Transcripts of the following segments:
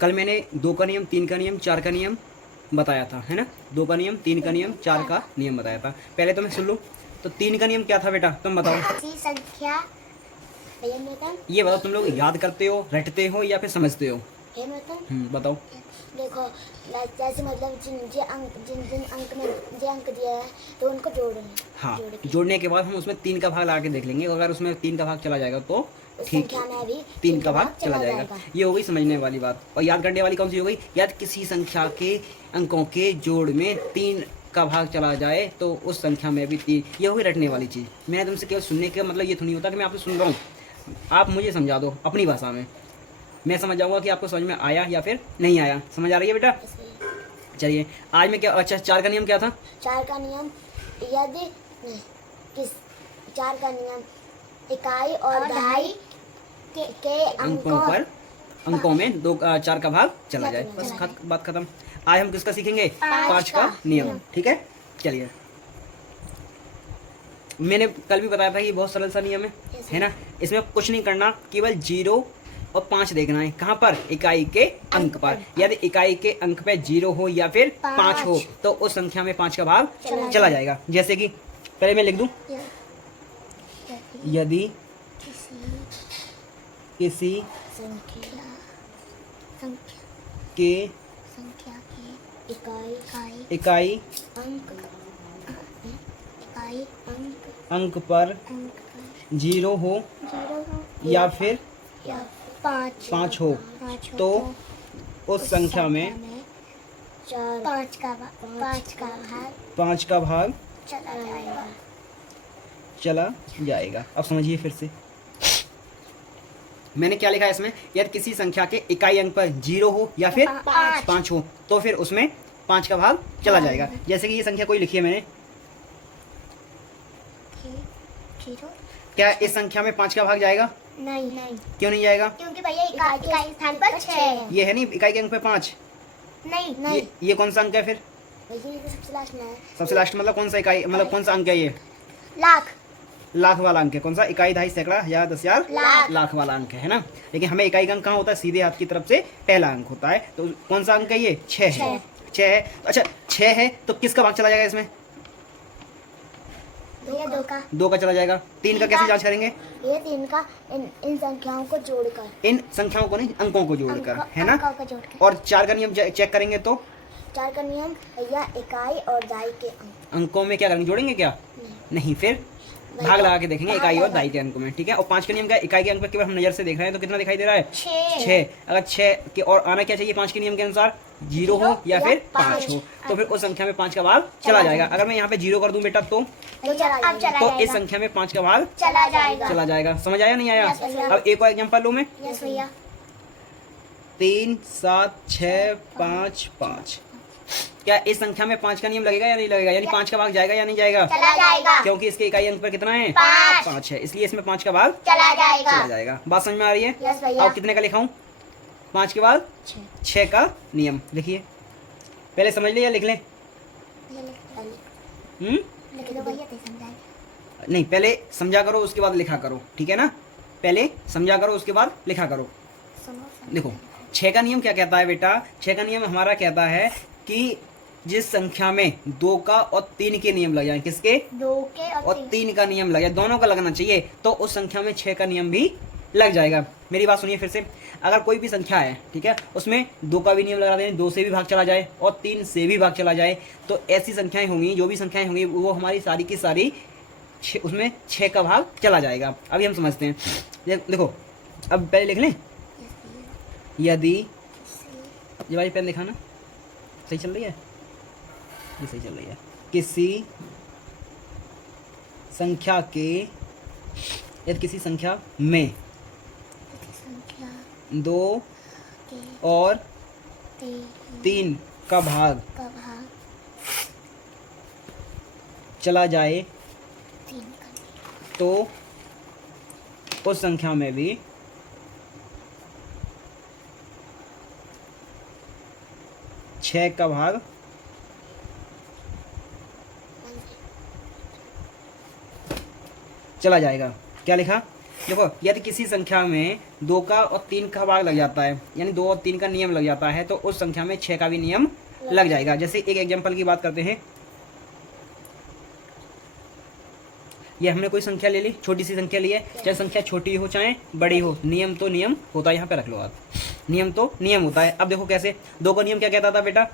कल मैंने 2 का नियम, 3 का नियम, 4 का नियम बताया था, है ना। 2 का नियम, 3 का नियम, 4 का नियम बताया था। पहले तो मैं सुन लो। तो 3 का नियम क्या था बेटा, तुम बताओ। किसी संख्या ये बताओ, तुम लोग याद करते हो, रटते हो या फिर समझते हो? बताओ। देखो, जैसे मतलब जिन जिन अंक में जो अंक दिया है तो उनको जोड़ना है। हाँ, जोड़ने के बाद हम उसमें 3 का भाग लगा के देख लेंगे। अगर उसमें 3 का भाग चला जाएगा तो ठीक, संख्या में भी 3 का भाग चला जाएगा। ये हो गई समझने वाली बात। और याद करने वाली कौन सी हो गई? याद किसी संख्या के अंकों के जोड़ में 3 का भाग चला जाए तो उस संख्या में भी 3। ये हो गई रटने वाली चीज़। मैंने तुमसे केवल सुनने का मतलब ये तो नहीं होता कि मैं आपसे सुन रहा हूँ, आप मुझे समझा दो अपनी भाषा में, मैं समझ जाऊँगा कि आपको समझ में आया या फिर नहीं आया। समझ आ रही है बेटा? चलिए, आज में क्या, अच्छा 4 का नियम क्या था? 4 का नियम, यदि किस 4 का नियम इकाई और दहाई के अंकों में 4 का भाग चला जाए, बस बात खत्म। आज हम किसका सीखेंगे? 5 का नियम। ठीक है, चलिए। मैंने कल भी बताया था कि बहुत सरल सा नियम है ना। इसमें कुछ नहीं करना, केवल 0 और 5 देखना है। कहाँ पर? इकाई के अंक पर। यदि इकाई के अंक पे 0 हो या फिर 5 हो तो उस संख्या में 5 का भाग चला जाएगा। जैसे कि पहले मैं लिख दूं, यदि किसी के इकाई अंक पर 0 हो या फिर 5 हो तो उस संख्या में 5 का भाग चला जाएगा। अब समझिए फिर से, मैंने क्या लिखा है इसमें? यदि किसी संख्या के इकाई अंक पर 0 हो या फिर 5 हो तो फिर उसमें 5 का भाग चला जाएगा। जैसे कि ये संख्या कोई लिखी है मैंने, क्या इस संख्या में 5 का भाग जाएगा? नहीं। क्यों नहीं जाएगा? क्योंकि भैया इकाई स्थान पर 6 है। ये है नहीं इकाई के अंक पे 5। नहीं। ये कौन सा अंक है फिर? सबसे लास्ट में है। सबसे लास्ट मतलब कौन सा इकाई, मतलब कौन सा अंक है ये? लाख वाला अंक है। कौन सा? इकाई, दहाई, सैकड़ा, हजार, 10,000, लाख वाला अंक है ना। लेकिन हमें इकाई का अंक कहाँ होता है? सीधे हाथ की तरफ से पहला अंक होता है। तो कौन सा अंक है ये? 6 है। 6 है। अच्छा 6 है तो किसका भाग चला जाएगा इसमें? 2 का चला जाएगा। 3 का कैसे जांच करेंगे? ये 3 का इन संख्याओं को जोड़कर, इन संख्याओं को नहीं, अंकों को जोड़कर, है ना। और 4 का नियम चेक करेंगे तो 4 का नियम भैया इकाई और दहाई के अंकों में क्या करेंगे? जोड़ेंगे क्या? नहीं, फिर भाग लगा के देखेंगे इकाई और दहाई के अंकों में। ठीक है। और 5 के नियम का इकाई के अंक पर केवल हम नजर से देख रहे हैं तो कितना दिखाई दे रहा है? 6। अगर 6 के और आना क्या चाहिए 5 के नियम के अनुसार? 0 हो या फिर 5 हो तो फिर उस संख्या में 5 का भाग चला जाएगा। अगर मैं यहाँ पे 0 कर दूं बेटा तो इस संख्या में 5 का भाग चला जाएगा। समझ आया नहीं आया? अब एक और एग्जाम्पल लूं मैं। 3, 7, 6, 5, 5। क्या इस संख्या में 5 का नियम लगेगा या नहीं लगेगा? यानी 5 का भाग जाएगा या नहीं जाएगा? क्योंकि इसके इकाई अंक पर कितना है? 5 है, इसलिए इसमें 5 का भाग चला जाएगा। बात समझ में आ रही है? अब कितने का लिखाऊं? 5 के बाद 6 का नियम लिखिए। पहले समझ ले या लिख लें? नहीं, पहले समझा करो उसके बाद लिखा करो, ठीक है ना। पहले समझा करो उसके बाद लिखा करो। देखो 6 का नियम क्या कहता है बेटा? 6 का नियम हमारा कहता है कि जिस संख्या में 2 का और 3 के नियम लग जाए, किसके? 2 के और 3 का नियम लग जाए, दोनों का लगना चाहिए तो उस संख्या में 6 का नियम भी लग जाएगा। मेरी बात सुनिए फिर से। अगर कोई भी संख्या है, ठीक है, उसमें 2 का भी नियम लगा दें, 2 से भी भाग चला जाए और 3 से भी भाग चला जाए तो ऐसी संख्याएं होंगी, जो भी संख्याएं होंगी वो हमारी सारी की सारी उसमें 6 का भाग चला जाएगा। अभी हम समझते हैं। देखो अब पहले लिख लें। यदि ये वाली पेन दिखाना, सही चल रही है? ये सही चल रही है। किसी संख्या के, यदि किसी संख्या में 2 और 3 का भाग चला जाए तो उस संख्या में भी छः का भाग चला जाएगा। क्या लिखा? देखो यदि किसी संख्या में 2 का और 3 का भाग लग जाता है, यानी 2 और 3 का नियम लग जाता है, तो उस संख्या में 6 का भी नियम लग जाएगा। जैसे एक एग्जांपल की बात करते हैं, ये हमने कोई संख्या ले ली, छोटी सी संख्या ली है, चाहे संख्या छोटी हो चाहे बड़ी हो, नियम तो नियम होता है। यहाँ पे रख लो आप, नियम तो नियम होता है। अब देखो कैसे, 2 का नियम क्या कहता था बेटा?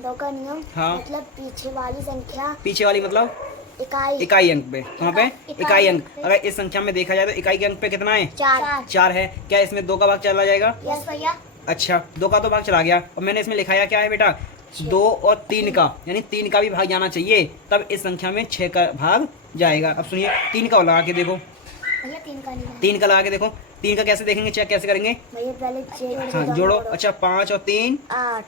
2 का नियम हाँ। मतलब पीछे वाली संख्या, पीछे वाली मतलब इकाई, इकाई अंक पे। कहाँ पे? इकाई इकाई अंक। अंक पे। अगर इस संख्या में देखा जाए तो इकाई के अंक पे कितना है? 4। 4 है। क्या इसमें 2 का भाग चला जाएगा? यस भैया। अच्छा, 2 का तो भाग चला गया, और मैंने इसमें लिखाया क्या है बेटा? 2 और 3 का, यानी 3 का भी भाग जाना चाहिए, तब इस संख्या में 6 का भाग जाएगा। अब सुनिए, 3 का लगा के देखो, भैया 3 का नहीं है। 3 का लगा के देखो। 3 का कैसे देखेंगे, चेक कैसे करेंगे? भैया पहले 6 हाँ जोड़ो। अच्छा, 5 और 3 8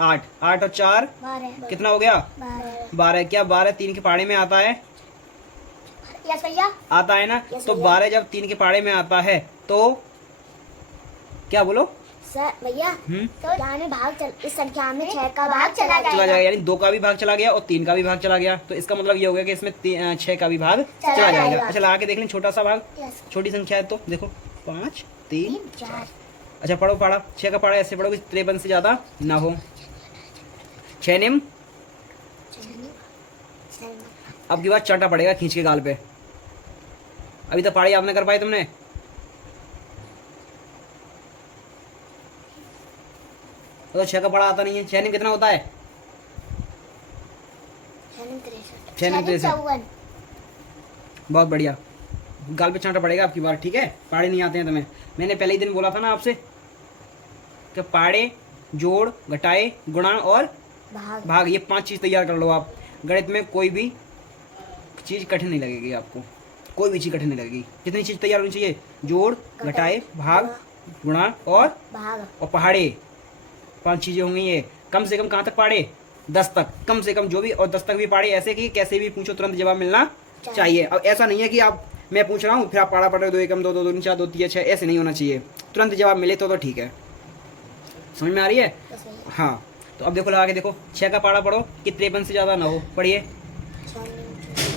8, 8 और 4 12 कितना हो गया? 12। 12। क्या 12 3 के पाड़े में आता है? यस भैया। आता है ना। Yes, तो भैया। 12 जब 3 के पाड़े में आता है तो क्या बोलो? सर भैया हम्म, तो यानी इस संख्या में 6 का भाग चला चला जाएगा। जाएगा, यानी 2 का भी भाग चला गया और 3 का भी भाग चला गया, तो इसका मतलब ये हो गया कि इसमें 6 का भी भाग चला जाएगा। अच्छा, लगा के देख लें, छोटा सा भाग, यस। छोटी संख्या है तो देखो 5 3। 4 अच्छा पढ़ो पाड़ा, 6 का पाड़ा ऐसे पढ़ो कि 53 से ज्यादा ना हो। 6 नियम। अब की बात चाटा पड़ेगा खींच के गाल पे। अभी तक पाड़ी आपने कर पाई तुमने? तो 6 का पाड़ा आता नहीं है। 6 नियम कितना होता है? 6 नियम 63। बहुत बढ़िया, गाल पे चांटा पड़ेगा आपकी बार, ठीक है? पाड़े नहीं आते हैं तुम्हें। मैंने पहले ही दिन बोला था ना आपसे कि पाड़े, जोड़, घटाए, गुणा और भाग, ये 5 चीज़ तैयार कर लो आप। गणित में कोई भी चीज़ कठिन नहीं लगेगी आपको, कोई भी चीज़ कठिन नहीं लगेगी। कितनी चीज़ तैयार होनी चाहिए? जोड़, घटाए, भाग, गुणा और पहाड़े। 5 चीज़ें होंगी ये। कम से कम कहाँ तक पाड़े? 10 तक, कम से कम जो भी, और 10 तक भी पाड़े ऐसे कि कैसे भी पूछो तुरंत जवाब मिलना चाहिए। अब ऐसा नहीं है कि आप, मैं पूछ रहा हूँ फिर आप पाड़ा पढ़ रहे हो 2 एकम 2 2 2 4 2 3 6, ऐसे नहीं होना चाहिए। तुरंत जवाब मिले तो ठीक है। समझ में आ रही है? हाँ। तो अब देखो, लगा के देखो, 6 का पाड़ा पढ़ो कि 53 से ज़्यादा ना हो। पढ़िए।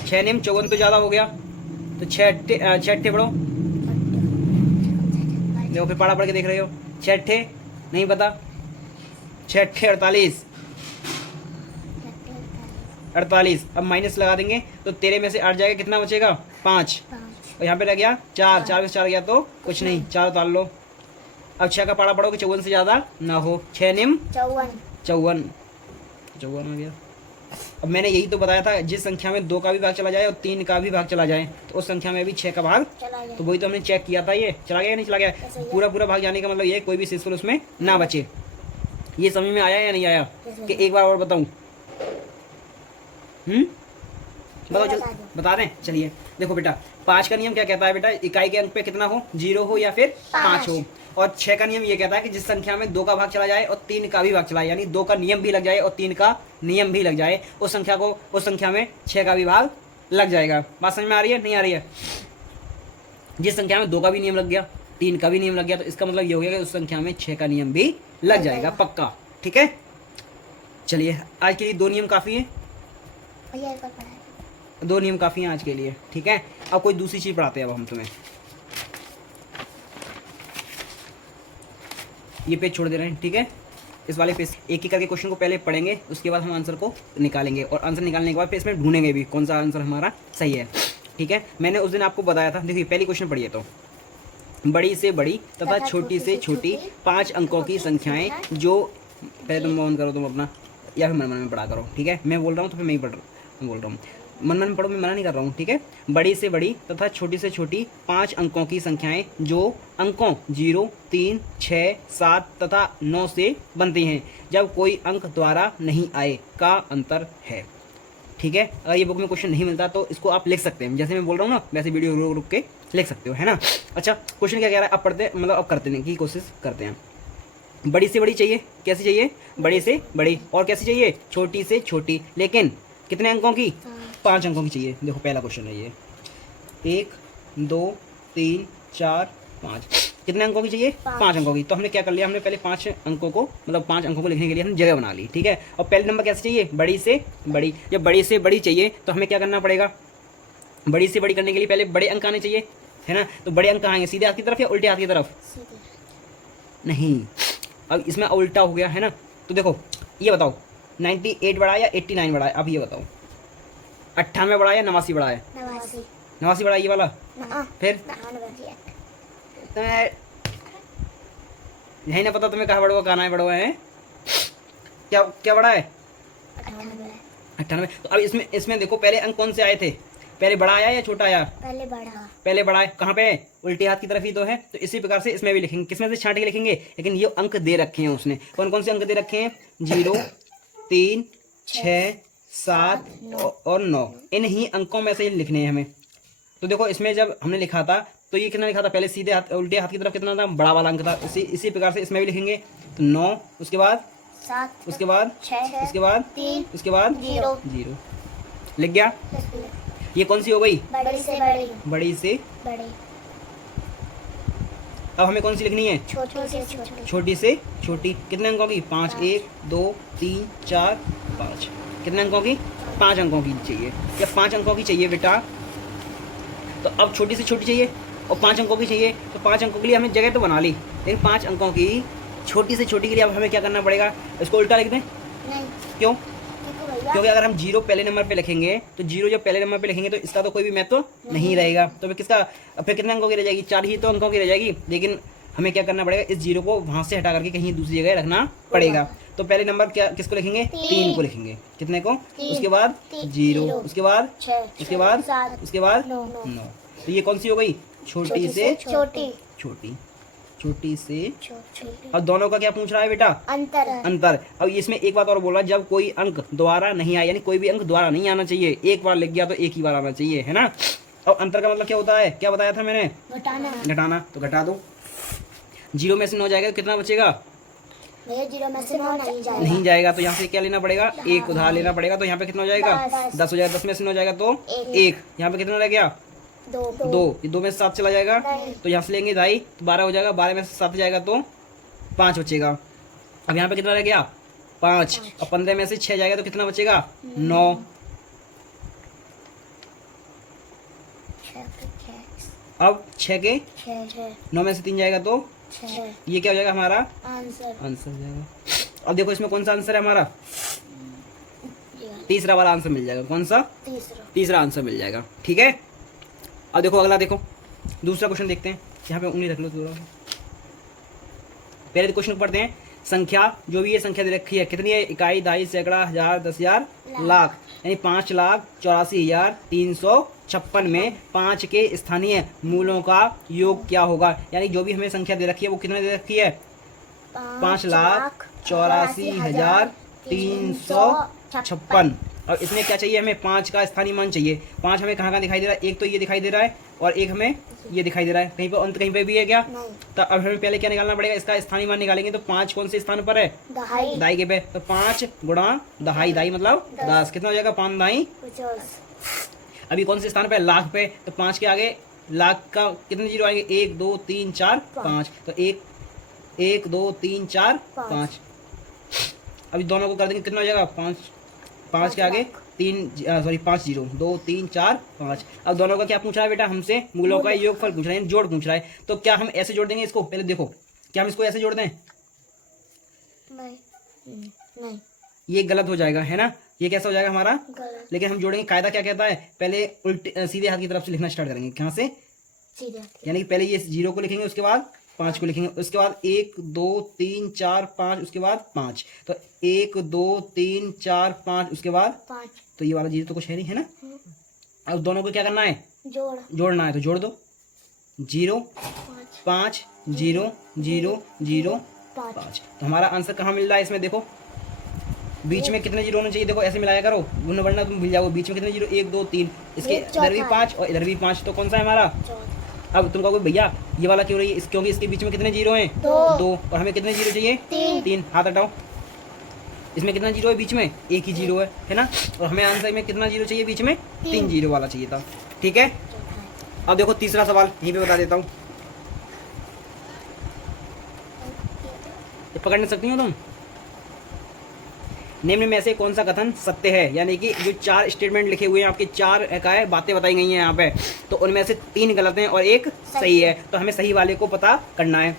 6 नियम 54 तो ज़्यादा हो गया, तो 6 अट्ठे पढ़ो। देखो फिर पाड़ा पढ़ के देख रहे हो। 6 अट्ठे नहीं पता? 6 अट्ठे 48। 48। अब माइनस लगा देंगे तो तेरे में से 8 जाएगा, कितना बचेगा? 5। और यहाँ पे रह गया 4, 4 में 4 गया तो कुछ नहीं, 4 उतार लो। अब 6 का पाड़ा पढ़ो कि 54 से ज़्यादा ना हो। 6 नियम 54 आ गया। अब मैंने यही तो बताया था, जिस संख्या में 2 का भी भाग चला जाए और 3 का भी भाग चला जाए, तो उस संख्या में भी 6 का भाग, तो वही तो हमने चेक किया था। ये चला गया या नहीं चला गया? पूरा पूरा भाग जाने का मतलब ये कोई भी शेषफल उसमें ना बचे। ये समझ में आया या नहीं आया? कि एक बार और बताऊं? बताओ चल, बता दें। चलिए देखो बेटा, 5 का नियम क्या कहता है बेटा? इकाई के अंक पे कितना हो? 0 हो या फिर 5 हो। और 6 का नियम ये कहता है कि जिस संख्या में 2 का भाग चला जाए और 3 का भी भाग चला जाए, यानी 2 का नियम भी लग जाए और 3 का नियम भी लग जाए, उस संख्या में 6 का भी भाग लग जाएगा। बात समझ में आ रही है नहीं आ रही है? जिस संख्या में 2 का भी नियम लग गया, 3 का भी नियम लग गया, तो इसका मतलब ये हो गया कि उस संख्या में 6 का नियम भी लग जाएगा पक्का, ठीक है? चलिए, आज के लिए 2 नियम काफ़ी है। 2 नियम काफ़ी हैं आज के लिए, ठीक है? अब कोई दूसरी चीज़ पढ़ाते हैं अब हम तुम्हें। ये पेज छोड़ दे रहे हैं, ठीक है? इस वाले पेज एक ही करके क्वेश्चन को पहले पढ़ेंगे, उसके बाद हम आंसर को निकालेंगे, और आंसर निकालने के बाद फिर इसमें ढूंढेंगे भी कौन सा आंसर हमारा सही है, ठीक है? मैंने उस दिन आपको बताया था। देखिए पहली क्वेश्चन पढ़िए तो, बड़ी से बड़ी तथा छोटी से छोटी 5 अंकों की संख्याएं जो, पहले तुम ऑन करो तुम अपना, या फिर मन मन में पढ़ा करो, ठीक है? मैं बोल रहा हूँ तो फिर मैं ही बोल रहा हूँ, मन मन में पढ़ो, मैं मना नहीं कर रहा हूँ, ठीक है? बड़ी से बड़ी तथा छोटी से छोटी 5 अंकों की संख्याएं जो अंकों 0, 3, 6, 7 तथा 9 से बनती हैं, जब कोई अंक द्वारा नहीं आए का अंतर है, ठीक है? अगर ये बुक में क्वेश्चन नहीं मिलता तो इसको आप लिख सकते हैं, जैसे मैं बोल रहा हूँ ना वैसे वीडियो रुक रुक के लिख सकते हो, है ना? अच्छा, क्वेश्चन क्या कह रहा है? अब पढ़ते, मतलब अब करते की कोशिश करते हैं। बड़ी से बड़ी चाहिए, कैसी चाहिए? बड़ी से बड़ी। और कैसी चाहिए? छोटी से छोटी, लेकिन कितने अंकों की? 5 अंकों की चाहिए। देखो पहला क्वेश्चन है ये, 1 2 3 4 5, कितने अंकों की चाहिए? 5 अंकों की। तो हमने क्या कर लिया, हमने पहले 5 अंकों को, मतलब 5 अंकों को लिखने के लिए हमने जगह बना ली, ठीक है? और पहले नंबर कैसे चाहिए? बड़ी से बड़ी। जब बड़ी से बड़ी चाहिए तो हमें क्या करना पड़ेगा? बड़ी से बड़ी करने के लिए पहले बड़े अंक आने चाहिए, है ना। तो बड़े अंक कहाँ आएंगे, सीधे हाथ की तरफ या उल्टे हाथ की तरफ? सीधे। नहीं, अब इसमें उल्टा हो गया है ना। तो देखो ये बताओ 98 बड़ा है या 89 बड़ा है, अब ये बताओ 98 बड़ा है या 89 बड़ा है? 89। 89 बड़ा है ये वाला। फिर 99। तुम्हें यही ना पता तुम्हें कहाँ बड़ा हुआ कहाँ नहीं बड़ा हुआ है? क्या क्या बड़ा है? 98। 98। तो अब इसमें इसमें देखो पहले अंक कौन से आए थे, पहले बड़ा आया या छोटा आया? पहले बड़ा। पहले बड़ा है, कहाँ पे? उल्टे हाथ की तरफ ही तो है। तो इसी प्रकार से इसमें भी लिखेंगे, किसमें से छांट के लिखेंगे, लेकिन ये अंक दे रखे हैं उसने। कौन कौन से अंक दे रखे हैं? 0, 3, 6, 7 और 9। इन्हीं अंकों में से लिखने हैं हमें। तो देखो इसमें जब हमने लिखा था तो ये कितना लिखा था, पहले सीधे हाथ उल्टे हाथ की तरफ कितना था, बड़ा वाला अंक था। इसी प्रकार से इसमें भी लिखेंगे। तो 9, उसके बाद 7, उसके बाद 6, उसके बाद 3, उसके बाद 0। 0 लिख गया। ये कौन सी हो गई? बड़ी से बड़ी। बड़ी से बड़ी। अब हमें कौन सी लिखनी है? छोटी से छोटी। छोटी से छोटी। कितने अंकों की? 5। 1, 2, 3, 4, 5। कितने अंकों की? 5 अंकों की चाहिए, या 5 अंकों की चाहिए बेटा। तो अब छोटी से छोटी चाहिए और 5 अंकों की चाहिए। तो 5 अंकों के लिए हमें जगह तो बना ली, लेकिन 5 अंकों की छोटी से छोटी के लिए अब हमें क्या करना पड़ेगा, इसको उल्टा लिख दें। नहीं, क्यों? क्योंकि भैया क्योंकि अगर हम 0 पहले नंबर पे लिखेंगे तो 0 जब पहले नंबर पे लिखेंगे तो इसका तो कोई भी महत्व तो नहीं रहेगा। तो फिर किसका, फिर कितने अंकों की रह जाएगी? 4 ही तो अंकों की रह जाएगी। लेकिन हमें क्या करना पड़ेगा, इस 0 को वहां से हटा करके कहीं दूसरी जगह रखना पड़ेगा। तो पहले नंबर क्या किसको लिखेंगे? 3 को लिखेंगे। कितने को? उसके बाद 0, उसके बाद 6, उसके बाद 7, उसके बाद 9। 9। तो ये कौन सी हो गई? छोटी से छोटी। छोटी। छोटी से। छोटी। अब दोनों का क्या पूछ रहा है बेटा? अंतर। अंतर। अब इसमें एक बात और बोल रहा है, जब कोई अंक दोबारा नहीं आया, यानी कोई भी अंक दोबारा नहीं आना चाहिए, एक बार लिख गया तो एक ही बार आना चाहिए, है ना। अब अंतर का मतलब क्या होता है, क्या बताया था मैंने? घटाना। घटाना। तो घटा दो। 0 में से 9 जाएगा तो कितना बचेगा? भैया 0 में से 9 नहीं जाएगा। नहीं जाएगा, तो यहाँ से क्या लेना पड़ेगा? 1 उधार लेना पड़ेगा। तो यहाँ पे कितना हो जाएगा? 10 हो जाएगा। 10 में से 9 जाएगा तो 1। यहाँ पे कितना रह गया? 2। ये 2 में से 7 चला जाएगा, तो यहाँ से लेंगे 2.5 तो 12 हो जाएगा। 12 में से 7 जाएगा तो 5 बचेगा। अब यहाँ पे कितना रह गया? 5। और 15 में से 6 जाएगा तो कितना बचेगा? 9। अब 6 के 9 में से 3 जाएगा तो ये क्या हो जाएगा हमारा? आंसर। आंसर हो जाएगा। अब देखो इसमें कौन सा आंसर है हमारा? तीसरा वाला आंसर मिल जाएगा। कौन सा? तीसरा आंसर मिल जाएगा। ठीक है। अब देखो अगला, देखो दूसरा क्वेश्चन देखते हैं। यहाँ पे उंगली रख लो थोड़ा। पहले क्वेश्चन पढ़ते हैं। संख्या जो भी ये संख्या दे रखी है कितनी है? इकाई, दहाई, सैकड़ा, हजार, 10,000, लाख, यानी 5,84,356 में 5 के स्थानीय मूलों का योग क्या होगा? यानी जो भी हमें संख्या दे रखी है वो कितने दे रखी है? 5,84,356। और इसमें क्या चाहिए हमें? 5 का स्थानीय मान चाहिए। 5 हमें कहाँ कहाँ दिखाई दे रहा है? एक तो ये दिखाई दे रहा है और एक हमें ये दिखाई दे रहा है। कहीं पर अंत कहीं पे भी है क्या? तो अब हमें पहले क्या निकालना पड़ेगा? इसका स्थानीय मान निकालेंगे। तो 5 कौन से स्थान पर है? दहाई के पे। तो 5 गुणा दहाई, दहाई मतलब 10, कितना हो जाएगा? 5 दहाई 50। अभी कौन से स्थान पे? लाख पे। तो 5 के आगे लाख का कितने जीरो आएंगे? 1, 2, 3, 4, 5। तो 1, 2, 3, 4, 5। अभी दोनों को कर देंगे, कितना हो जाएगा? 5 के आगे 5 जीरो, 2, 3, 4, 5। अब दोनों का क्या पूछ रहा है बेटा हमसे? मूलों का योगफल पूछ रहा है, जोड़ पूछ रहा है। तो क्या हम ऐसे जोड़ देंगे इसको? पहले देखो, क्या हम इसको ऐसे जोड़ दें? नहीं, ये गलत हो जाएगा, है ना। ये कैसा हो जाएगा हमारा? गलत। लेकिन हम जोड़ेंगे। कायदा क्या कहता है? पहले उल्टे सीधे हाथ की तरफ से लिखना स्टार्ट करेंगे। कहाँ से? सीधे। यानी कि पहले ये 0 को लिखेंगे, उसके बाद 5 को लिखेंगे, उसके बाद 1, 2, 3, 4, 5, उसके बाद 5। तो 1, 2, 3, 4, 5, उसके बाद 5। तो ये वाला 0 तो कुछ है नहीं, है ना। अब दोनों को क्या करना है? जोड़ना है। तो जोड़ दो। 0, 5, 0, 0, 0, 5। तो हमारा आंसर कहाँ मिल रहा है इसमें? देखो बीच में कितने जीरो होने चाहिए? देखो ऐसे मिलाया करो, गुना बढ़ना तुम भूल जाओगे। बीच में कितने जीरो? 1, 2, 3। इसके इधर भी 5 और इधर भी 5। तो कौन सा है हमारा? अब तुम कहोगे भैया ये वाला क्यों रही है? क्योंकि इसके बीच में कितने जीरो हैं? 2। और हमें कितने जीरो चाहिए? 3। हाथ हटाओ। इसमें कितना जीरो है बीच में? 1 ही जीरो है ना। और हमें आंसर में कितना जीरो चाहिए? बीच में 3 जीरो वाला चाहिए था। ठीक है। अब देखो तीसरा सवाल यहीं पे बता देता हूँ। पकड़ नहीं सकती हो तुम? निम्न में से कौन सा कथन सत्य है, यानी कि जो 4 स्टेटमेंट लिखे हुए हैं आपके, 4 क्या है बातें बताई गई हैं यहाँ पे, तो उनमें से 3 गलत हैं और 1 सही है। तो हमें सही वाले को पता करना है।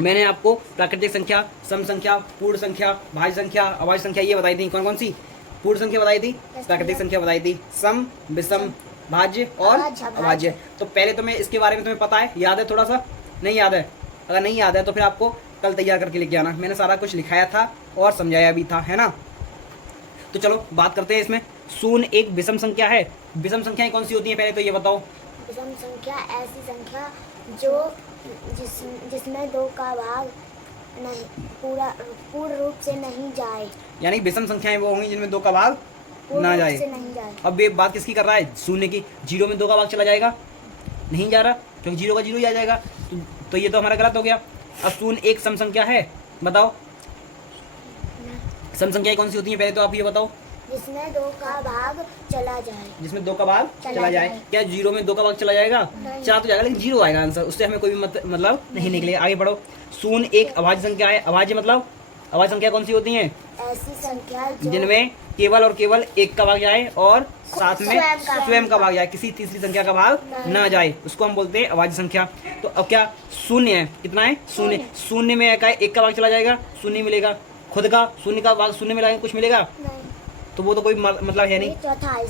मैंने आपको प्राकृतिक संख्या, सम संख्या, पूर्ण संख्या, भाज्य संख्या, अभाज्य संख्या ये बताई थी। कौन कौन सी? पूर्ण संख्या बताई थी, प्राकृतिक संख्या बताई थी, सम, विषम, भाज्य और अभाज्य। तो पहले तुम्हें इसके बारे में तुम्हें पता है, याद है थोड़ा सा? नहीं याद है? अगर नहीं याद है तो फिर आपको कल तैयार करके लेके आना। मैंने सारा कुछ लिखाया था और समझाया भी था, है ना। तो चलो बात करते हैं इसमें। शून्य एक विषम संख्या है। विषम संख्याएं कौन सी होती हैं पहले तो ये बताओ। विषम संख्या ऐसी संख्या जो जिसमें 2 का भाग नहीं पूर्ण रूप से नहीं जाए। यानी विषम संख्याएं वो होंगी जिनमें 2 का भाग ना जाए। नहीं जाए। अब ये बात किसकी कर रहा है? शून्य की। 0 में 2 का भाग चला जाएगा? नहीं जा रहा, क्योंकि 0 का 0 ही आ जाएगा। तो ये तो हमारा गलत हो गया। अब शून्य एक सम संख्या है, बताओ सम संख्याएं कौन सी होती हैं पहले तो आप ये बताओ। जिसमें 2 का भाग चला जाए। जिसमें 2 का भाग चला जाए। क्या 0 में 2 का भाग चला जाएगा? चला तो जाएगा लेकिन 0 आएगा आंसर, उससे हमें कोई भी मतलब नहीं निकलेगा। आगे बढ़ो। शून्य एक अभाज्य संख्या है। अभाज्य मतलब अभाज्य संख्या कौन सी होती हैं? ऐसी संख्या जिनमें केवल और केवल 1 का भाग जाए और साथ में स्वयं का भाग जाए, किसी तीसरी संख्या का भाग ना जाए, उसको हम बोलते हैं अभाज्य संख्या। तो अब क्या शून्य है? कितना है? शून्य। शून्य में क्या है? 1 का भाग चला जाएगा, शून्य मिलेगा। खुद का शून्य का भाग शून्य में लगाएंगे कुछ मिलेगा? तो वो तो कोई मतलब है नहीं।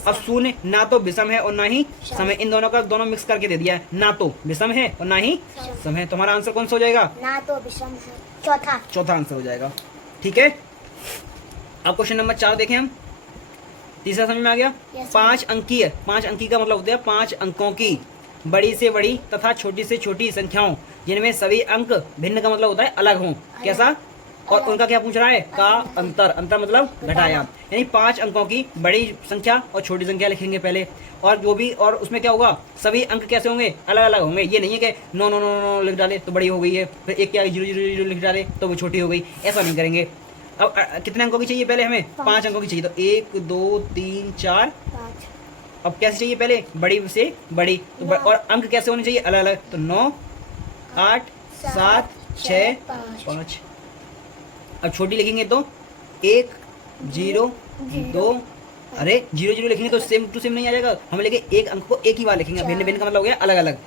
अब शून्य ना तो विषम है और ना ही सम है, इन दोनों का दोनों मिक्स करके दे दिया है। ना तो विषम है और ना ही सम है। तुम्हारा आंसर कौन सा हो जाएगा? ना तो विषम है। चौथा आंसर हो जाएगा। ठीक है। अब क्वेश्चन नंबर 4 देखें हम। तीसरा समझ में आ गया? 5 अंकीय। 5 अंकी का मतलब होता है 5 अंकों की बड़ी से बड़ी तथा छोटी से छोटी संख्याओं जिनमें सभी अंक भिन्न का मतलब होता है अलग हों। कैसा? और उनका क्या पूछ रहा है? का अंतर। अंतर मतलब घटाया। यानी 5 अंकों की बड़ी संख्या और छोटी संख्या लिखेंगे पहले, और जो भी, और उसमें क्या होगा? सभी अंक कैसे होंगे? अलग अलग होंगे। ये नहीं है कि 9 9 9 9 लिख डाले तो बड़ी हो गई है, फिर एक क्या 0 0 0 लिख डाले तो वो छोटी हो गई। ऐसा नहीं करेंगे। अब कितने अंकों की चाहिए पहले हमें? 5 अंकों की चाहिए। तो 1 2 3 4। अब कैसे चाहिए? पहले बड़ी से बड़ी। तो और अंक कैसे होने चाहिए? अलग अलग। तो 9 8 7 6 5। अब छोटी लिखेंगे तो 1 0 2। अरे 0 0 लिखेंगे तो सेम टू सेम नहीं आ जाएगा। हम लेके एक अंक को एक ही बार लिखेंगे। भिन्न भिन्न का मतलब हो गया अलग अलग।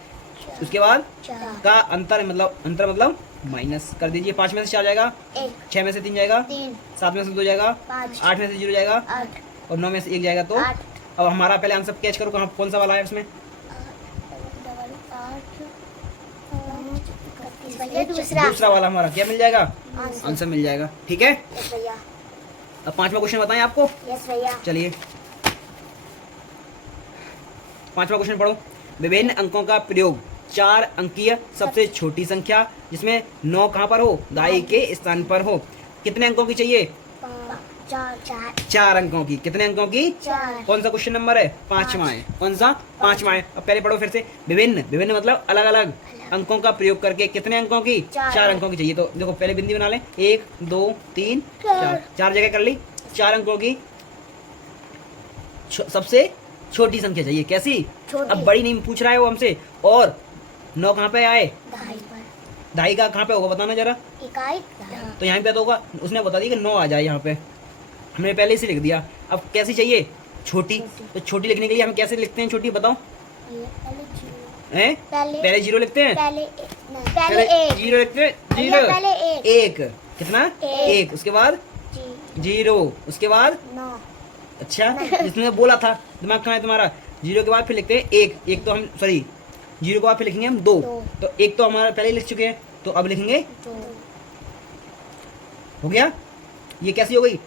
उसके बाद का अंतर मतलब माइनस कर दीजिए। 5 में से 4 जाएगा, 6 में से 3 जाएगा, 7 में से 2 जाएगा, 8 में से 0 जाएगा और 9 में से 1 जाएगा। तो अब हमारा पहले आंसर कैच करो, कहाँ कौन सा वाला है उसमें? दूसरा वाला हमारा क्या मिल जाएगा? आंसर मिल जाएगा। ठीक है। अब 5वां क्वेश्चन बताएं आपको। चलिए 5वां क्वेश्चन पढ़ो। विभिन्न अंकों का प्रयोग। 4 अंकीय सबसे छोटी संख्या जिसमें 9 कहाँ पर हो? दाई के स्थान पर हो। कितने अंकों की चाहिए? 4 अंकों की। कितने अंकों की? 4। कौन सा क्वेश्चन नंबर है? 5वां है। कौन सा? 5वां है। अब पहले पढ़ो फिर से। विभिन्न मतलब अलग अलग अंकों का प्रयोग करके कितने अंकों की? 4 अंकों की चाहिए। तो देखो पहले बिंदी बना लें। 1 2 3 4। 4 जगह कर ली। 4 अंकों की सबसे छोटी संख्या चाहिए। कैसी? अब बड़ी नहीं पूछ रहा है वो हमसे। और 9 कहाँ पे आए? दाई का कहाँ पे होगा बताना जरा। तो यहाँ पे तो होगा, उसने बता दिया कि 9 आ जाए यहाँ पे, हमने पहले से लिख दिया। अब कैसी चाहिए? छोटी। तो छोटी लिखने के लिए हम कैसे लिखते हैं छोटी? बताओ। पहले 0 लिखते हैं। पहले 0 लिखते हैं। 0 1 कितना? 1। उसके बाद 0। उसके बाद 9। अच्छा जिसने बोला था, दिमाग कहाँ है तुम्हारा? 0 के बाद फिर लिखते हैं 1। 1 तो हम 0 के बाद फिर लिखेंगे हम 2। तो 1 तो हमारा पहले लिख चुके हैं, तो अब लिखेंगे 2। हो गया। ये कैसी हो गई?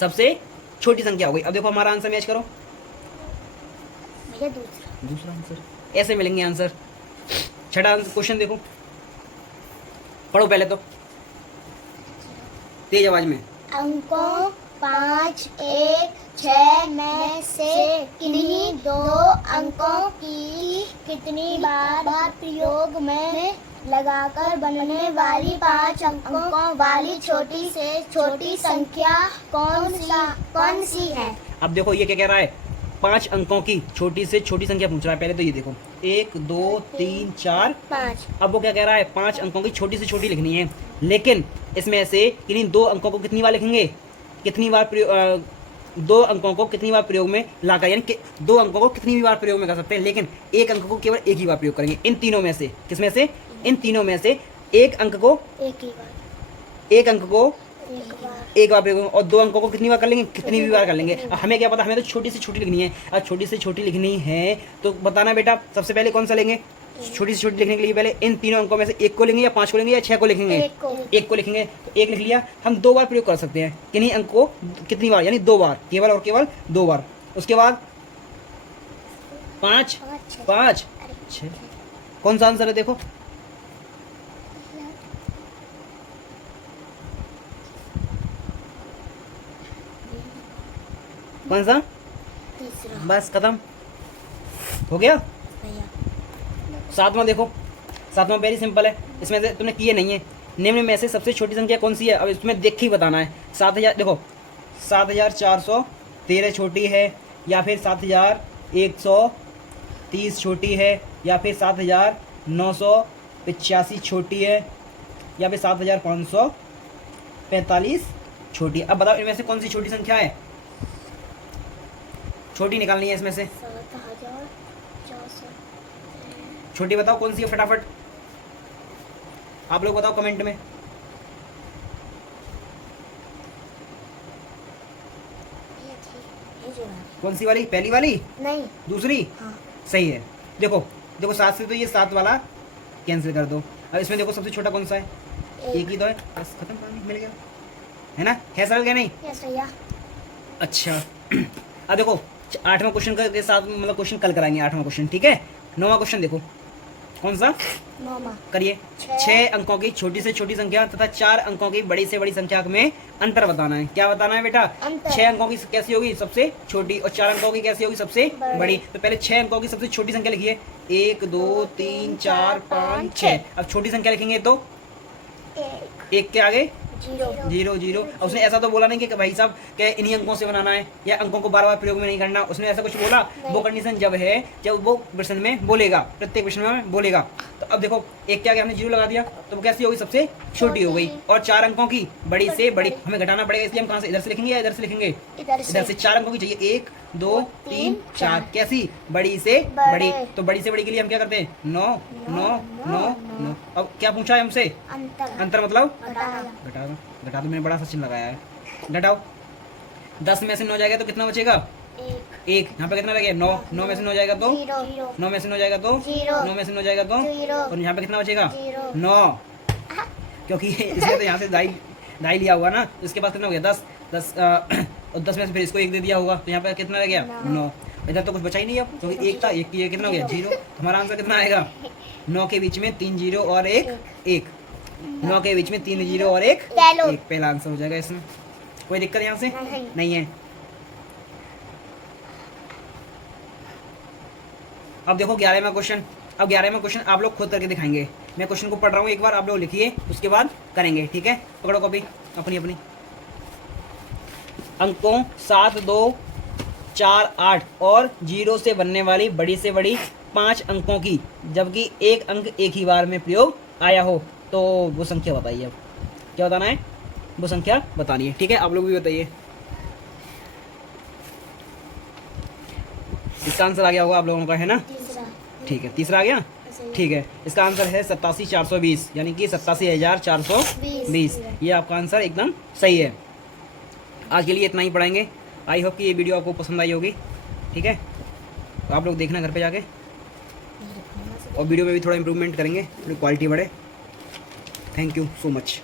सबसे छोटी संख्या हो गई। अब देखो हमारा आंसर मैच करो। भैया दूसरा आंसर ऐसे मिलेंगे आंसर। छठा क्वेश्चन देखो, पढ़ो पहले तो तेज आवाज में। अंकों 5 1 6 में से किन्हीं 2 अंकों की कितनी बार प्रयोग में लगाकर बनने वाली 5 अंकों वाली छोटी से छोटी संख्या कौन सी है? अब देखो ये क्या कह रहा है? 5 अंकों की छोटी से छोटी संख्या पूछ रहा है। पहले तो ये देखो 1 2 3 4 5। अब वो क्या कह रहा है? 5 अंकों की छोटी से छोटी लिखनी है, लेकिन इसमें से किन्हीं 2 अंकों को कितनी बार लिखेंगे? कितनी बार दो अंकों को कितनी बार प्रयोग में लाकर, यानी कि दो अंकों को कितनी भी बार प्रयोग में कर सकते हैं, लेकिन एक अंक को केवल एक ही बार प्रयोग करेंगे। इन तीनों में से, किसमें से? इन तीनों में से एक अंक को एक ही बार, एक अंक को एक बार, एक बार प्रयोग, और दो अंकों को कितनी बार कर लेंगे? कितनी भी बार कर लेंगे। अब हमें क्या पता, हमें तो छोटी से छोटी लिखनी है। अब छोटी से छोटी लिखनी है तो बताना बेटा, सबसे पहले कौन सा लेंगे? छोटी से छोटी लिखने के लिए पहले इन तीनों अंकों में से एक को लेंगे, या पांच को लेंगे, या छह को लिखेंगे? एक को लिखेंगे। तो एक लिख लिया, हम दो बार प्रयोग कर सकते हैं किन्हीं अंक को, कितनी बार? यानी दो बार, केवल और केवल दो बार। उसके बाद पाँच, पाँच, छः। कौन सा आंसर है देखो? कौन सा? तीसरा। बस खत्म हो गया। सातवां देखो, सातवां वेरी सिंपल है, इसमें से तुमने किए नहीं है। निम्न में से सबसे छोटी संख्या कौन सी है? अब इसमें देख के ही बताना है। 7000 देखो, 7413 छोटी है, या फिर 7130 छोटी है, या फिर 7985 छोटी है, या फिर 7545 छोटी है। अब बताओ इनमें से कौन सी छोटी संख्या है? छोटी निकालनी है इसमें से। 7400। छोटी बताओ कौन सी है, फटाफट आप लोग बताओ कमेंट में। कौन सी वाली? पहली वाली? नहीं, दूसरी? हाँ। सही है। देखो देखो, 7 से तो ये 7 वाला कैंसिल कर दो। अब इसमें देखो सबसे छोटा कौन सा है? एक ही तो है, बस खत्म, कहानी मिल गया, है ना? है सरल क्या नहीं? यस भैया। अच्छा अब देखो 8वां क्वेश्चन के साथ, मतलब क्वेश्चन कल कराएंगे 8वां क्वेश्चन, ठीक है? 9वां क्वेश्चन देखो, कौन सा? मामा। करिए। 6 अंकों की छोटी से छोटी संख्या तथा 4 अंकों की बड़ी से बड़ी संख्या में अंतर बताना है। क्या बताना है बेटा? अंतर। 6 अंकों की कैसी होगी? सबसे छोटी, और 4 अंकों की कैसी होगी? सबसे बड़ी। तो पहले 6 अंकों की सबसे छोटी संख्या लिखिए, 1 2 3 4 5 6। अब छोटी संख्या लिखेंगे तो एक के आगे जीरो। Zero zero. उसने ऐसा तो बोला नहीं कि भाई साहब कि इन्हीं अंकों से बनाना है, या अंकों को बार बार प्रयोग में नहीं करना, उसने ऐसा कुछ बोला? वो कंडीशन जब है जब वो प्रश्न में बोलेगा, प्रत्येक प्रश्न में बोलेगा। तो अब देखो एक के आगे हमने जीरो लगा दिया, तो वो कैसी होगी? सबसे छोटी हो गई। और 4 अंकों की बड़ी से बड़ी, हमें घटाना पड़ेगा, इसलिए हम कहाँ से? इधर से लिखेंगे या इधर से लिखेंगे? इधर इधर से 4 अंकों की चाहिए, 1 2 3 4। कैसी? बड़ी से बड़ी। तो बड़ी से बड़ी के लिए हम क्या करते हैं? 9 9 9 9। अब क्या पूछा है हमसे? अंतर। अंतर मतलब घटाना। घटा दो, घटा दो, मैंने बड़ा सा चिन्ह लगाया है, घटाओ। 10 में से 9 जाएगा तो कितना बचेगा? एक। यहाँ पे कितना रह गया? 9। 9 में से 9 जाएगा तो जीरो। 9 में से 9 जाएगा तो 9 में से 9 जाएगा तो जीरो। और यहाँ पे कितना बचेगा? जीरो। 9, क्योंकि इसने तो यहाँ से दाई लिया हुआ ना, तो इसके पास कितना हो गया? 10 10 और 10 में से फिर इसको 1 दे दिया होगा, तो यहाँ पे कितना रह गया? 9। इधर तो कुछ बचा ही नहीं अब, क्योंकि एक था, एक की कितना हो गया? 0। हमारा आंसर कितना आएगा? 9 के बीच में 3 जीरो और 1 1। 9 के बीच में 3 जीरो और 1 1। पहला आंसर हो जाएगा इसमें। कोई दिक्कत यहाँ से नहीं है। अब देखो 11वां क्वेश्चन। अब 11वां क्वेश्चन आप लोग खुद करके दिखाएंगे। मैं क्वेश्चन को पढ़ रहा हूँ एक बार, आप लोग लिखिए, उसके बाद करेंगे, ठीक है? पकड़ो कॉपी अपनी अपनी। अंकों 7 2 4 8 और 0 से बनने वाली बड़ी से बड़ी 5 अंकों की, जबकि एक अंक एक ही बार में प्रयोग आया हो, तो वो संख्या बताइए। अब क्या बताना है? वो संख्या बतानी है, ठीक है? आप लोग भी बताइए। इसका आंसर आ गया होगा आप लोगों का, है ना? तीसरा। ठीक है, तीसरा आ गया, ठीक है। इसका आंसर है 87,420, यानी कि 87,420। ये आपका आंसर एकदम सही है। आज के लिए इतना ही पढ़ाएंगे। आई होप कि ये वीडियो आपको पसंद आई होगी, ठीक है? तो आप लोग देखना घर पे जाके, और वीडियो में भी थोड़ा इम्प्रूवमेंट करेंगे, थोड़ी क्वालिटी बढ़े। Thank you so much.